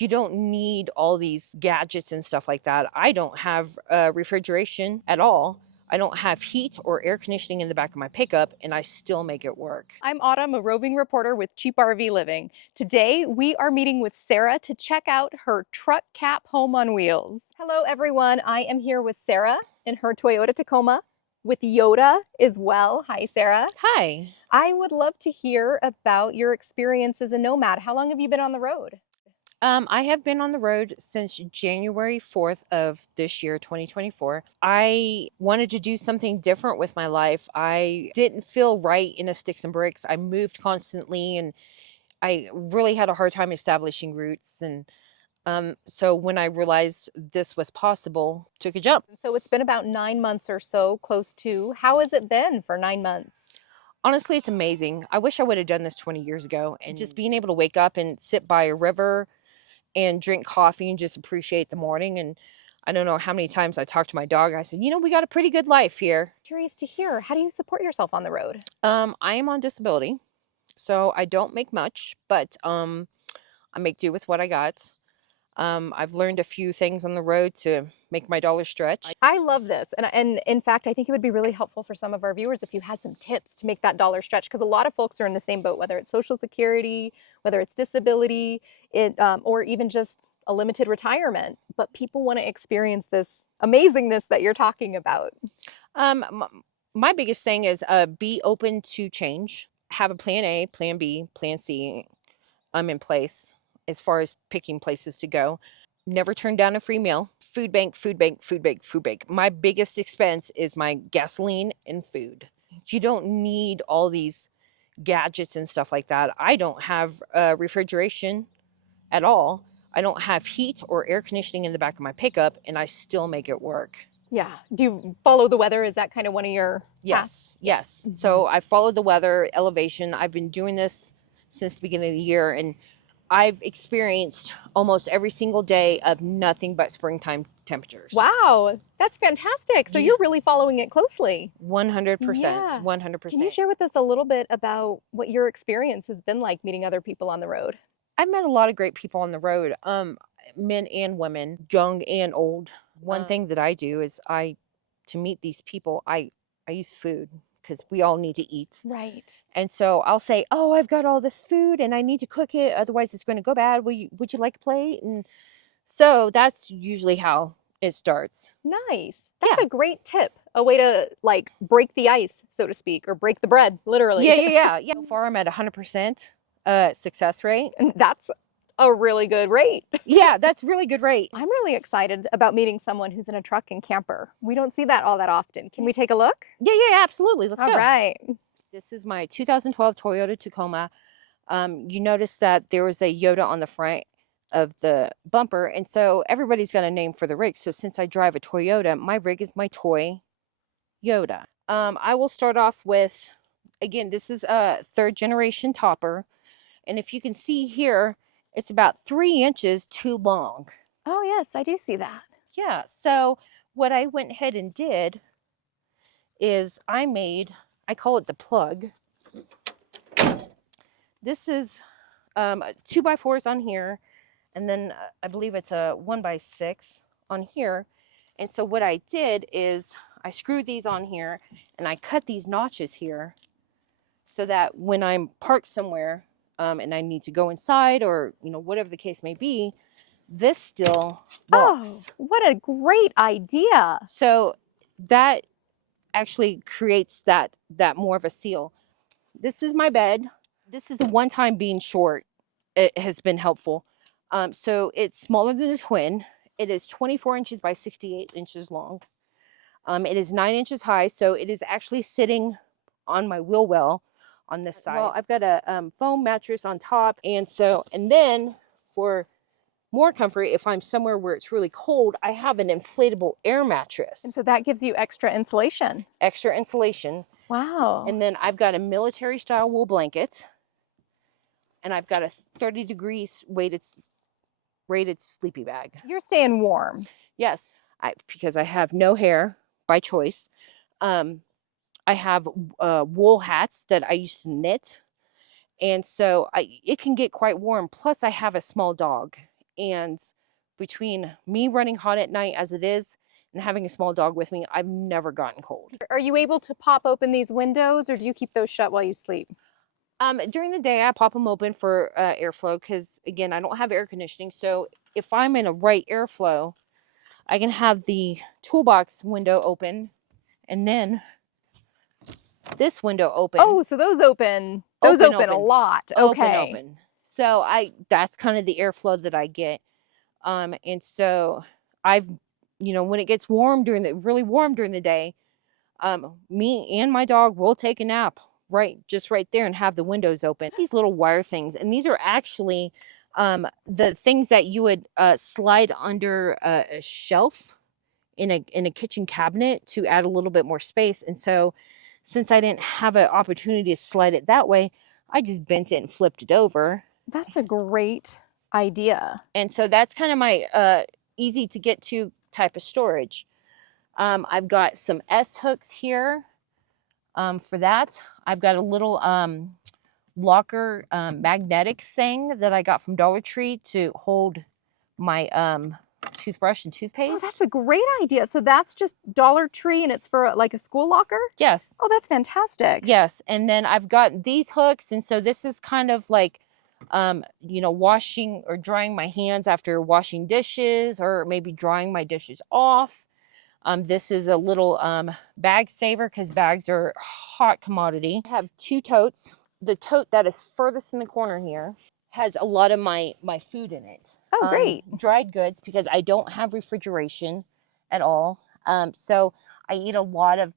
You don't need all these gadgets and stuff like that. I don't have refrigeration at all. I don't have heat or air conditioning in the back of my pickup, and I still make it work. I'm Autumn, a roving reporter with CheapRVliving. Today, we are meeting with Sarah to check out her truck cap home on wheels. Hello, everyone. I am here with Sarah in her Toyota Tacoma with Yoda as well. Hi, Sarah. Hi. I would love to hear about your experience as a nomad. How long have you been on the road? I have been on the road since January 4th of this year, 2024. I wanted to do something different with my life. I didn't feel right in a sticks and bricks. I moved constantly and I really had a hard time establishing roots. And so when I realized this was possible, took a jump. So it's been about 9 months or so, close to. How has it been for 9 months? Honestly, it's amazing. I wish I would have done this 20 years ago. And just being able to wake up and sit by a river and drink coffee and just appreciate the morning. And I don't know how many times I talked to my dog. I said, we got a pretty good life here. Curious to hear, how do you support yourself on the road? I am on disability, so I don't make much, but I make do with what I got. I've learned a few things on the road to make my dollar stretch. I love this. And in fact, I think it would be really helpful for some of our viewers if you had some tips to make that dollar stretch, because a lot of folks are in the same boat, whether it's Social Security, whether it's disability, or even just a limited retirement. But people want to experience this amazingness that you're talking about. My biggest thing is be open to change. Have a plan A, plan B, plan C in place as far as picking places to go. Never turn down a free meal. Food bank, food bank, food bank, food bank. My biggest expense is my gasoline and food. You don't need all these gadgets and stuff like that. I don't have refrigeration at all. I don't have heat or air conditioning in the back of my pickup, and I still make it work. Yeah. Do you follow the weather? Is that kind of one of your Yes, yes. Mm-hmm. So I followed the weather, elevation. I've been doing this since the beginning of the year, and I've experienced almost every single day of nothing but springtime temperatures. Wow, that's fantastic. So you're really following it closely. 100%, Yeah. 100%. Can you share with us a little bit about what your experience has been like meeting other people on the road? I've met a lot of great people on the road, men and women, young and old. One thing that I do is to meet these people, I use food because we all need to eat. Right. And so I'll say, "Oh, I've got all this food and I need to cook it, otherwise it's going to go bad. Would you like a plate?" And so that's usually how it starts. Nice. That's a great tip. A way to like break the ice, so to speak, or break the bread, literally. Yeah. So far I'm at 100% success rate. And that's a really good rate. Yeah, that's really good rate. I'm really excited about meeting someone who's in a truck and camper. We don't see that all that often. Can we take a look? Yeah, absolutely. Let's go. All right. This is my 2012 Toyota Tacoma. You notice that there was a Yoda on the front of the bumper, and so everybody's got a name for the rig. So since I drive a Toyota, my rig is my toy Yoda. I will start off with, again, this is a third generation topper, and if you can see here, it's about 3 inches too long. Oh yes, I do see that. Yeah, so what I went ahead and did is I call it the plug. This is 2x4s on here, and then I believe it's a 1x6 on here. And so what I did is I screwed these on here and I cut these notches here so that when I'm parked somewhere and I need to go inside or whatever the case may be, this still locks. Oh, what a great idea. So that actually creates that more of a seal. This is my bed. This is the one time being short. It has been helpful. So it's smaller than the twin. It is 24 inches by 68 inches long. It is 9 inches high, so it is actually sitting on my wheel well on this side. Well, I've got a foam mattress on top, and then for more comfort, if I'm somewhere where it's really cold, I have an inflatable air mattress. And so that gives you extra insulation. Extra insulation. Wow. And then I've got a military style wool blanket. And I've got a 30 degrees rated sleepy bag. You're staying warm. Yes, because I have no hair by choice. I have wool hats that I used to knit. And so it can get quite warm. Plus I have a small dog. And between me running hot at night as it is and having a small dog with me, I've never gotten cold. Are you able to pop open these windows, or do you keep those shut while you sleep? During the day, I pop them open for airflow because, again, I don't have air conditioning. So if I'm in a right airflow, I can have the toolbox window open and then this window open. Oh, so those open. Those open a lot. Okay. Open. So that's kind of the airflow that I get. And so I've, when it gets warm really warm during the day, me and my dog will take a nap just right there and have the windows open. These little wire things, and these are actually the things that you would slide under a shelf in a kitchen cabinet to add a little bit more space. And so since I didn't have an opportunity to slide it that way, I just bent it and flipped it over. That's a great idea. And so that's kind of my easy to get to type of storage. I've got some S hooks here for that. I've got a little locker magnetic thing that I got from Dollar Tree to hold my toothbrush and toothpaste. Oh, that's a great idea. So that's just Dollar Tree and it's for like a school locker? Yes. Oh, that's fantastic. Yes. And then I've got these hooks. And so this is kind of like, washing or drying my hands after washing dishes, or maybe drying my dishes off. This is a little bag saver because bags are a hot commodity. I have 2 totes. The tote that is furthest in the corner here has a lot of my food in it. Oh, great. Dried goods, because I don't have refrigeration at all. So I eat a lot of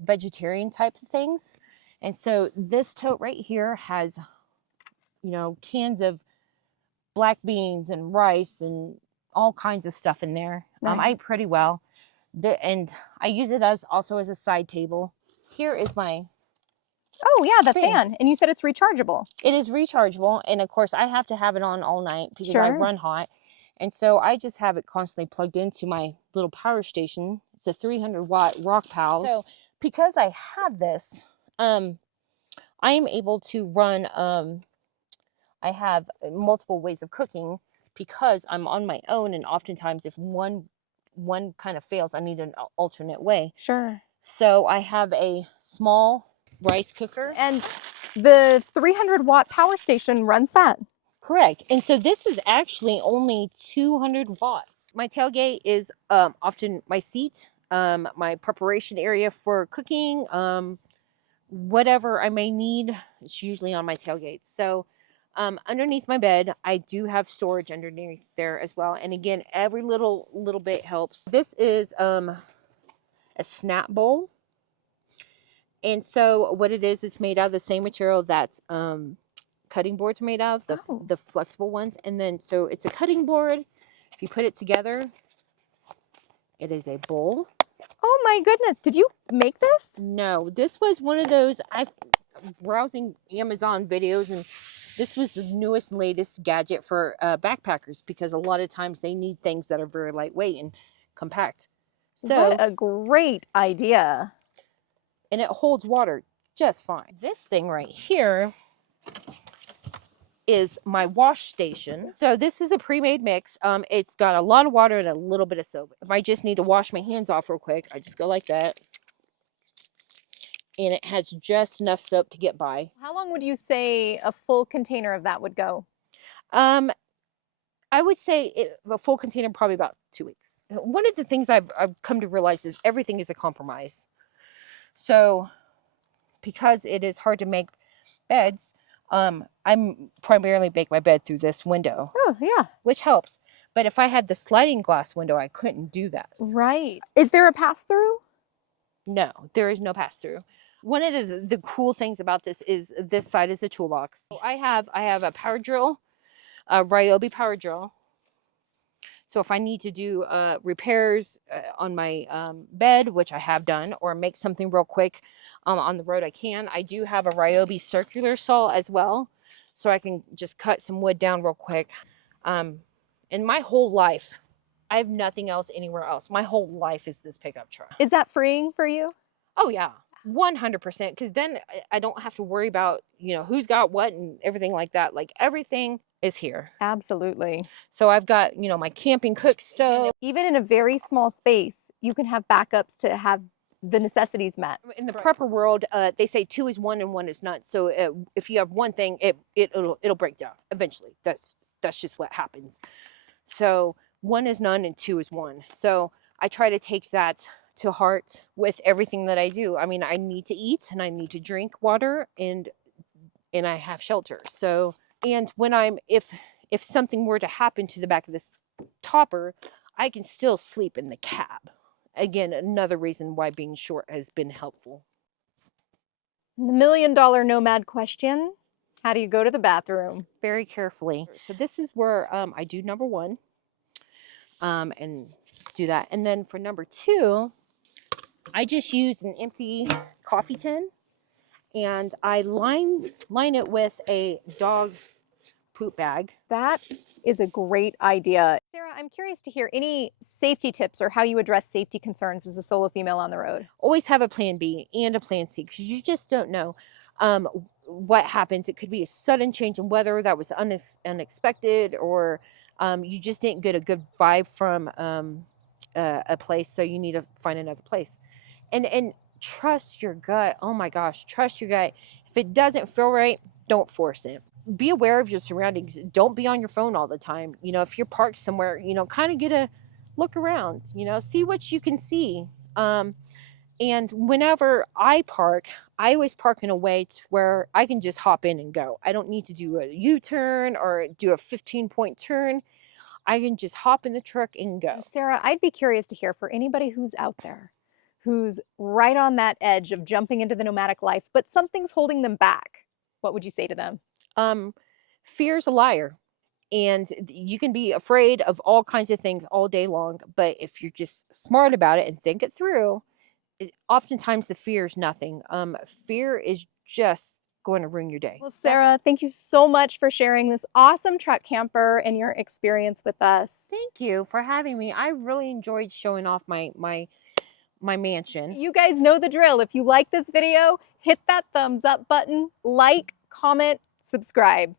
vegetarian type of things. And so this tote right here has, cans of black beans and rice and all kinds of stuff in there. Nice. I eat pretty well. And I use it also as a side table. Here is my Oh yeah, the thing. fan. And you said it's rechargeable. It is rechargeable, and of course I have to have it on all night because I Sure. run hot. And so I just have it constantly plugged into my little power station. It's a 300-watt Rock Pals. So because I have this, I am able to run, I have multiple ways of cooking because I'm on my own, and oftentimes if one kind of fails, I need an alternate way. Sure. So I have a small rice cooker. And the 300-watt power station runs that? Correct. And so this is actually only 200 watts. My tailgate is often my seat, my preparation area for cooking, whatever I may need, it's usually on my tailgate. So underneath my bed, I do have storage underneath there as well. And again, every little bit helps. This is a snap bowl. And so what it is, it's made out of the same material that cutting boards made out of, the flexible ones. And then so it's a cutting board. If you put it together, it is a bowl. Oh my goodness, did you make this? No, this was one of those, I've browsing Amazon videos, and this was the newest and latest gadget for backpackers, because a lot of times they need things that are very lightweight and compact. So what a great idea. And it holds water just fine. This thing right here is my wash station. So this is a pre-made mix. It's got a lot of water and a little bit of soap. If I just need to wash my hands off real quick, I just go like that. And it has just enough soap to get by. How long would you say a full container of that would go? I would say a full container, probably about 2 weeks. One of the things I've come to realize is everything is a compromise. So because it is hard to make beds, I'm primarily make my bed through this window. Oh, yeah. Which helps. But if I had the sliding glass window, I couldn't do that. Right. Is there a pass-through? No, there is no pass-through. One of the cool things about this is this side is a toolbox. So I have a power drill, a Ryobi power drill. So if I need to do repairs on my bed, which I have done, or make something real quick on the road, I can. I do have a Ryobi circular saw as well, so I can just cut some wood down real quick. In my whole life, I have nothing else anywhere else. My whole life is this pickup truck. Is that freeing for you? Oh yeah, 100%. Because then I don't have to worry about, who's got what and everything like that. Like everything is here. Absolutely. So I've got, you know, my camping cook stove. Even in a very small space, you can have backups to have the necessities met. In the prepper world, they say 2 is 1 and 1 is none. So if you have one thing, it'll break down eventually. That's just what happens. So 1 is none and 2 is 1. So I try to take that to heart with everything that I do. I mean, I need to eat and I need to drink water and I have shelter. So, and when if something were to happen to the back of this topper, I can still sleep in the cab. Again, another reason why being short has been helpful. The $1,000,000 nomad question: how do you go to the bathroom? Very carefully. So this is where I do number 1 and do that. And then for number 2, I just use an empty coffee tin and I line it with a dog poop bag. That is a great idea. Sarah, I'm curious to hear any safety tips or how you address safety concerns as a solo female on the road. Always have a plan B and a plan C because you just don't know what happens. It could be a sudden change in weather that was unexpected, or you just didn't get a good vibe from a place, so you need to find another place. And trust your gut. Oh my gosh, trust your gut. If it doesn't feel right, don't force it. Be aware of your surroundings. Don't be on your phone all the time. You know, if you're parked somewhere, you know, kind of get a look around, you know, see what you can see. And whenever I park, I always park in a way to where I can just hop in and go. I don't need to do a U-turn or do a 15-point turn. I can just hop in the truck and go. Sarah, I'd be curious to hear, for anybody who's out there who's right on that edge of jumping into the nomadic life, but something's holding them back, what would you say to them? Fear's a liar. And you can be afraid of all kinds of things all day long, but if you're just smart about it and think it through, oftentimes the fear is nothing. Fear is just going to ruin your day. Well, Sarah, thank you so much for sharing this awesome truck camper and your experience with us. Thank you for having me. I really enjoyed showing off my mansion. You guys know the drill. If you like this video, hit that thumbs up button, like, comment, subscribe.